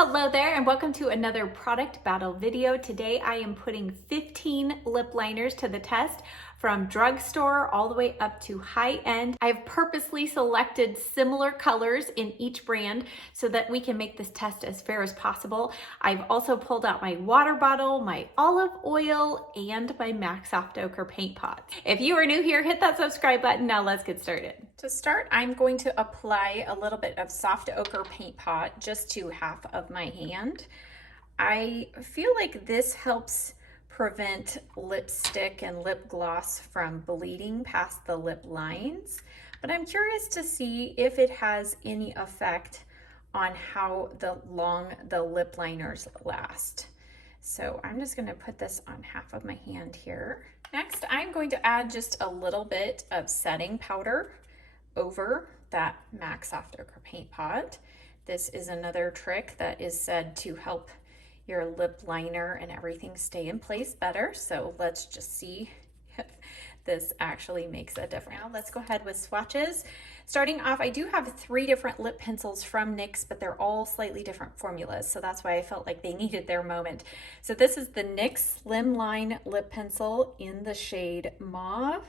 Hello there and welcome to another product battle video. Today I am putting 15 lip liners to the test from drugstore all the way up to high end. I've purposely selected similar colors in each brand so that we can make this test as fair as possible. I've also pulled out my water bottle, my olive oil, and my MAC Soft Ochre paint pot. If you are new here, hit that subscribe button. Now let's get started. To start, I'm going to apply a little bit of soft ochre paint pot just to half of my hand. I feel like this helps prevent lipstick and lip gloss from bleeding past the lip lines, but I'm curious to see if it has any effect on how long the lip liners last. So I'm just going to put this on half of my hand here. Next, I'm going to add just a little bit of setting powder over that MAC Soft Ochre paint pot. This is another trick that is said to help your lip liner and everything stay in place better. So let's just see if this actually makes a difference. Now let's go ahead with swatches. Starting off, I do have 3 different lip pencils from NYX, but they're all slightly different formulas. So that's why I felt like they needed their moment. So this is the NYX Slimline lip pencil in the shade Mauve.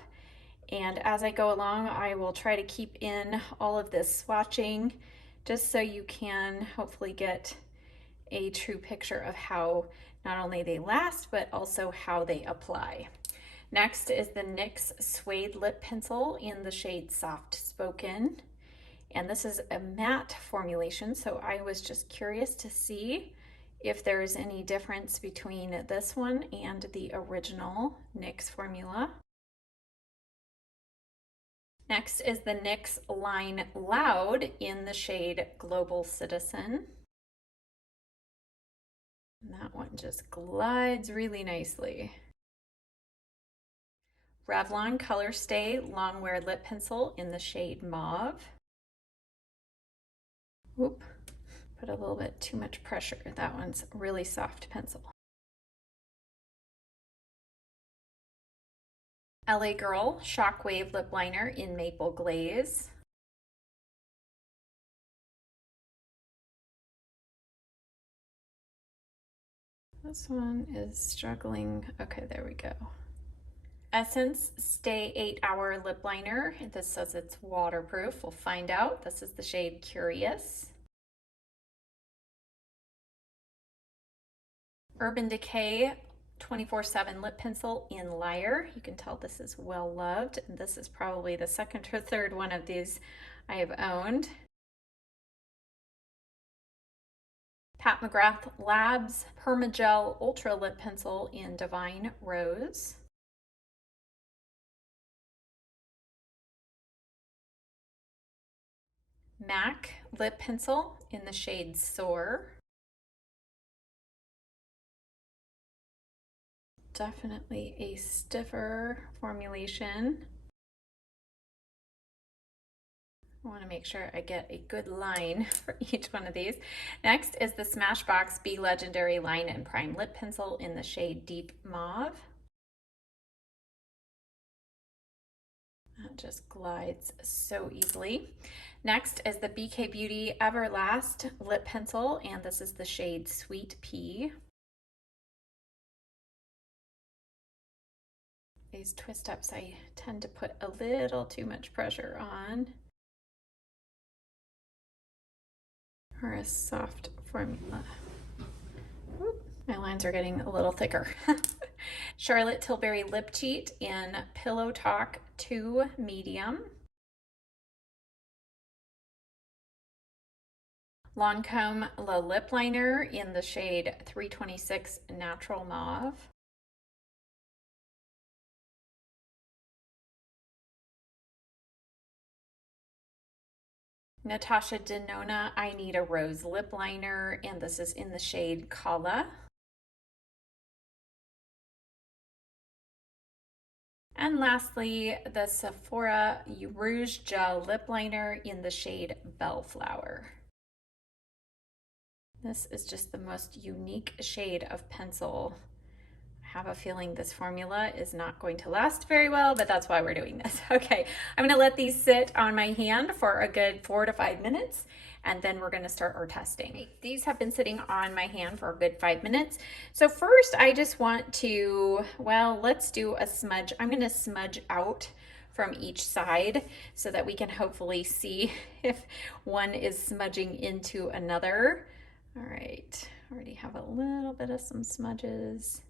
And as I go along, I will try to keep in all of this swatching just so you can hopefully get a true picture of how not only they last, but also how they apply. Next is the NYX Suede Lip Pencil in the shade Soft Spoken. And this is a matte formulation, so I was just curious to see if there's any difference between this one and the original NYX formula. Next is the NYX Line Loud in the shade Global Citizen. And that one just glides really nicely. Revlon Color Stay Longwear Lip Pencil in the shade Mauve. Whoop, put a little bit too much pressure. That one's really soft pencil. LA Girl Shockwave Lip Liner in Maple Glaze. This one is struggling. Okay, there we go. Essence Stay 8 Hour Lip Liner. This says it's waterproof. We'll find out. This is the shade Curious. Urban Decay 24/7 lip pencil in Liar. You can tell this is well loved. And this is probably the second or third one of these I have owned. Pat McGrath Labs Permagel Ultra Lip Pencil in Divine Rose. MAC Lip Pencil in the shade Soar. Definitely a stiffer formulation. I want to make sure I get a good line for each one of these. Next is the Smashbox Be Legendary Line and Prime Lip Pencil in the shade Deep Mauve. That just glides so easily. Next is the BK Beauty Everlast Lip Pencil, and this is the shade Sweet Pea. These twist ups, I tend to put a little too much pressure on. Or a soft formula. Oop, my lines are getting a little thicker. Charlotte Tilbury Lip Cheat in Pillow Talk 2 Medium. Lancome La Lip Liner in the shade 326 Natural Mauve. Natasha Denona I Need a Rose Lip Liner, and this is in the shade Kala. And lastly, the Sephora Rouge Gel Lip Liner in the shade Bellflower. This is just the most unique shade of pencil. I have a feeling this formula is not going to last very well, but that's why we're doing this. Okay, I'm gonna let these sit on my hand for a good 4 to 5 minutes, and then we're gonna start our testing. These have been sitting on my hand for a good 5 minutes. So first I just want to, well, let's do a smudge. I'm gonna smudge out from each side so that we can hopefully see if one is smudging into another. All right, already have a little bit of some smudges.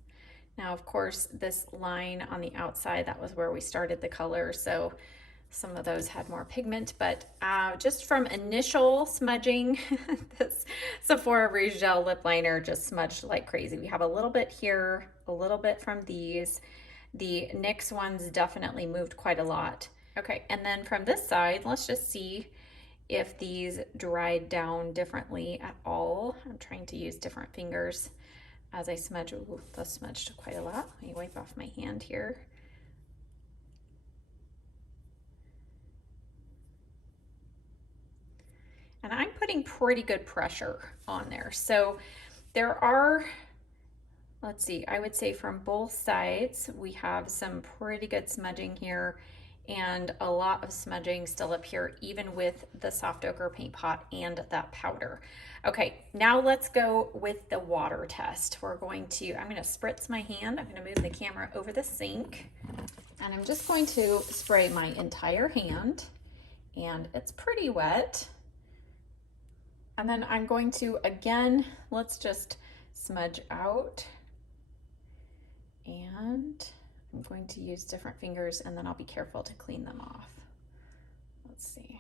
Now, of course, this line on the outside, that was where we started the color, so some of those had more pigment, but just from initial smudging, this Sephora Rouge Gel lip liner just smudged like crazy. We have a little bit here, a little bit from these. The NYX ones definitely moved quite a lot. Okay, and then from this side, let's just see if these dried down differently at all. I'm trying to use different fingers as I smudge. Ooh, that's smudged quite a lot. Let me wipe off my hand here. And I'm putting pretty good pressure on there. So there are, let's see, I would say from both sides, we have some pretty good smudging here and a lot of smudging still up here, even with the soft ochre paint pot and that powder. Okay, now let's go with the water test. I'm gonna spritz my hand. I'm gonna move the camera over the sink, and I'm just going to spray my entire hand, and it's pretty wet. And then I'm going to, again, let's just smudge out, and I'm going to use different fingers, and then I'll be careful to clean them off. Let's see.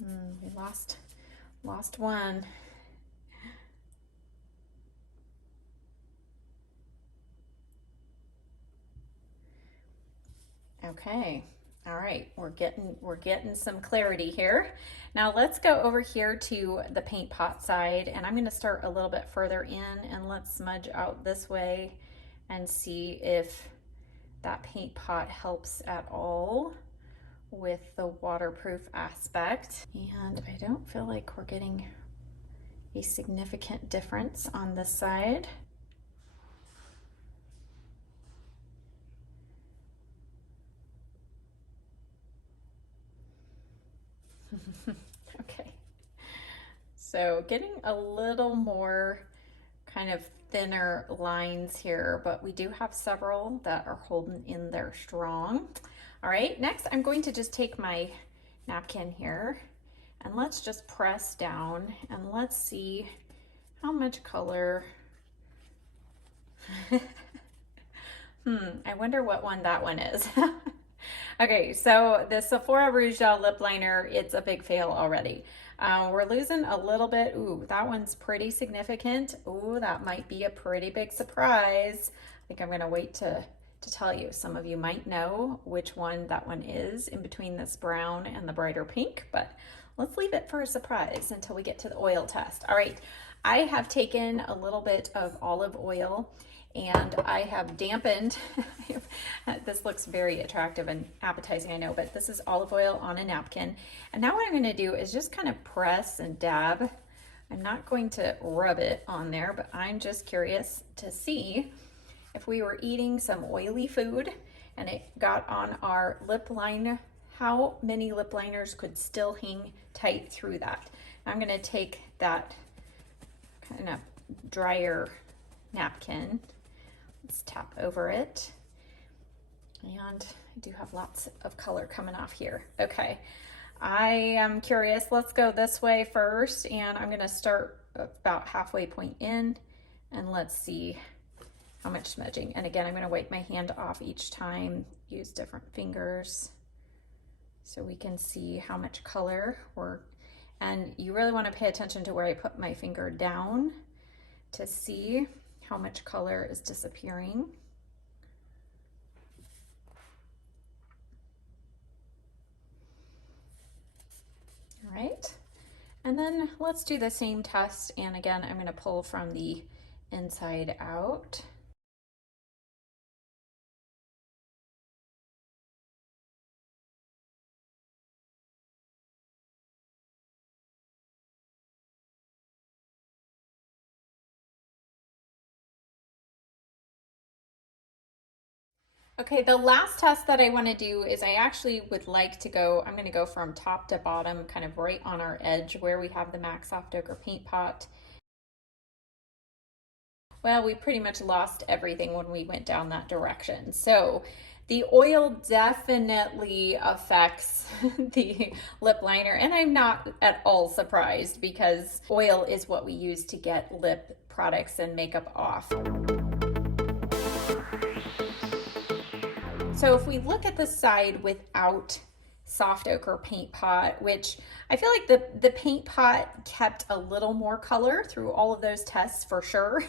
We lost one. Okay. All right, we're getting some clarity here. Now let's go over here to the paint pot side, and I'm going to start a little bit further in, and let's smudge out this way and see if that paint pot helps at all with the waterproof aspect. And I don't feel like we're getting a significant difference on this side. Okay, so getting a little more kind of thinner lines here, but we do have several that are holding in there strong. All right, next I'm going to just take my napkin here, and let's just press down, and let's see how much color. I wonder what one that one is. Okay, so the Sephora Rouge Gel lip liner, it's a big fail already. We're losing a little bit. Ooh, that one's pretty significant. Ooh, that might be a pretty big surprise. I think I'm gonna wait to tell you. Some of you might know which one that one is in between this brown and the brighter pink, but let's leave it for a surprise until we get to the oil test. All right, I have taken a little bit of olive oil, and I have dampened. This looks very attractive and appetizing, I know, but this is olive oil on a napkin. And now what I'm gonna do is just kind of press and dab. I'm not going to rub it on there, but I'm just curious to see if we were eating some oily food and it got on our lip liner, how many lip liners could still hang tight through that. I'm gonna take that kind of drier napkin. Let's tap over it. And I do have lots of color coming off here. Okay, I am curious. Let's go this way first, and I'm gonna start about halfway point in, and let's see how much smudging. And again, I'm gonna wipe my hand off each time, use different fingers so we can see how much color and you really wanna pay attention to where I put my finger down to see how much color is disappearing. All right, and then let's do the same test, and again I'm going to pull from the inside out. Okay, the last test that I want to do is I actually would like to go, I'm going to go from top to bottom, kind of right on our edge where we have the MAC Soft Ochre paint pot. Well, we pretty much lost everything when we went down that direction. So the oil definitely affects the lip liner, and I'm not at all surprised because oil is what we use to get lip products and makeup off. So if we look at the side without soft ochre paint pot, which I feel like the paint pot kept a little more color through all of those tests for sure.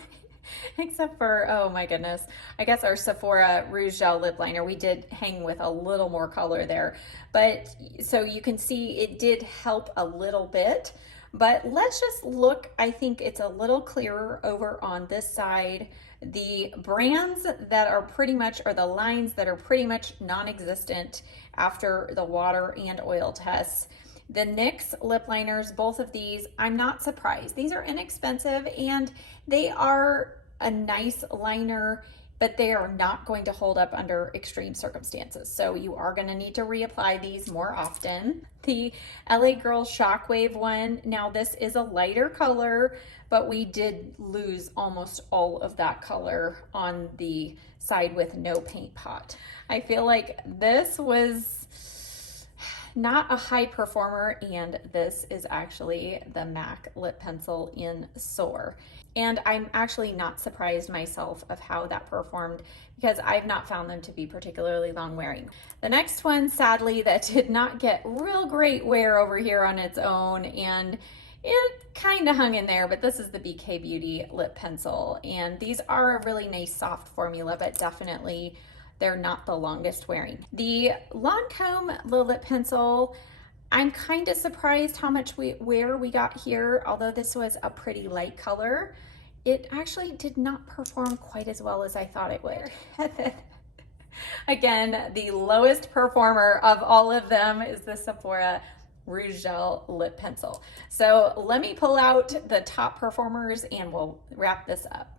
Except for, oh my goodness, I guess our Sephora Rouge Gel Lip Liner, we did hang with a little more color there. But so you can see it did help a little bit. But let's just look, I think it's a little clearer over on this side. The brands that are pretty much, or the lines that are pretty much non-existent after the water and oil tests. The NYX lip liners, both of these, I'm not surprised. These are inexpensive and they are a nice liner, but they are not going to hold up under extreme circumstances. So you are going to need to reapply these more often. The LA Girl Shockwave one, now this is a lighter color, but we did lose almost all of that color on the side with no paint pot. I feel like this was not a high performer, and this is actually the MAC lip pencil in Soar. And I'm actually not surprised myself of how that performed because I've not found them to be particularly long wearing. The next one, sadly, that did not get real great wear over here on its own, and it kind of hung in there, but this is the BK Beauty lip pencil. And these are a really nice soft formula, but definitely they're not the longest wearing. The Lancome lip pencil, I'm kind of surprised how much wear we got here. Although this was a pretty light color, it actually did not perform quite as well as I thought it would. Again, the lowest performer of all of them is the Sephora Rouge Gel Lip Pencil. So let me pull out the top performers and we'll wrap this up.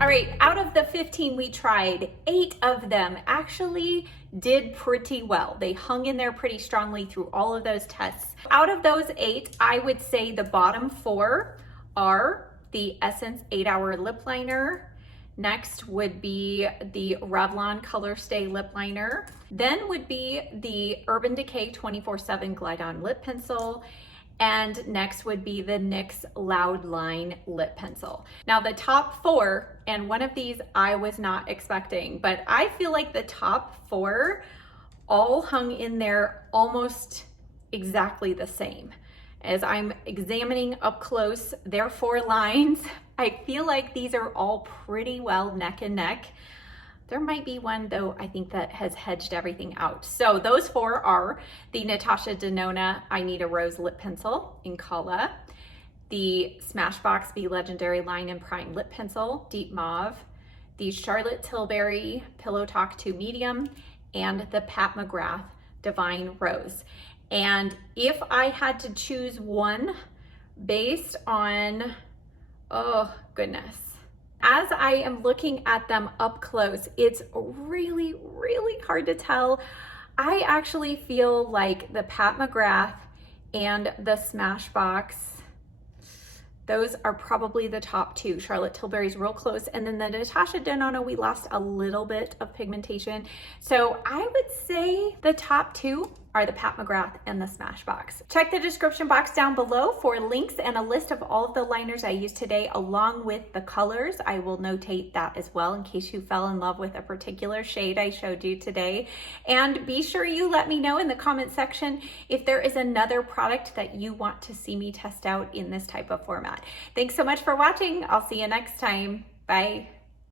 All right, out of the 15 we tried, 8 of them actually did pretty well. They hung in there pretty strongly through all of those tests. Out of those 8, I would say the bottom 4 are the Essence 8-Hour Lip Liner. Next would be the Revlon Color Stay Lip Liner. Then would be the Urban Decay 24/7 Glide On Lip Pencil. And next would be the NYX Loud Line Lip Pencil. Now the top 4, and one of these I was not expecting, but I feel like the top 4 all hung in there almost exactly the same. As I'm examining up close their 4 lines, I feel like these are all pretty well neck and neck. There might be one though, I think, that has hedged everything out. So those 4 are the Natasha Denona I Need a Rose Lip Pencil in Kala, the Smashbox Be Legendary Line and Prime Lip Pencil, Deep Mauve, the Charlotte Tilbury Pillow Talk 2 Medium, and the Pat McGrath Divine Rose. And if I had to choose one based on, oh goodness, as I am looking at them up close, it's really, really hard to tell. I actually feel like the Pat McGrath and the Smashbox, those are probably the top 2. Charlotte Tilbury's real close, and then the Natasha Denona, we lost a little bit of pigmentation. So I would say the top 2 are the Pat McGrath and the Smashbox. Check the description box down below for links and a list of all of the liners I used today, along with the colors. I will notate that as well in case you fell in love with a particular shade I showed you today. And be sure you let me know in the comment section if there is another product that you want to see me test out in this type of format. Thanks so much for watching. I'll see you next time. Bye.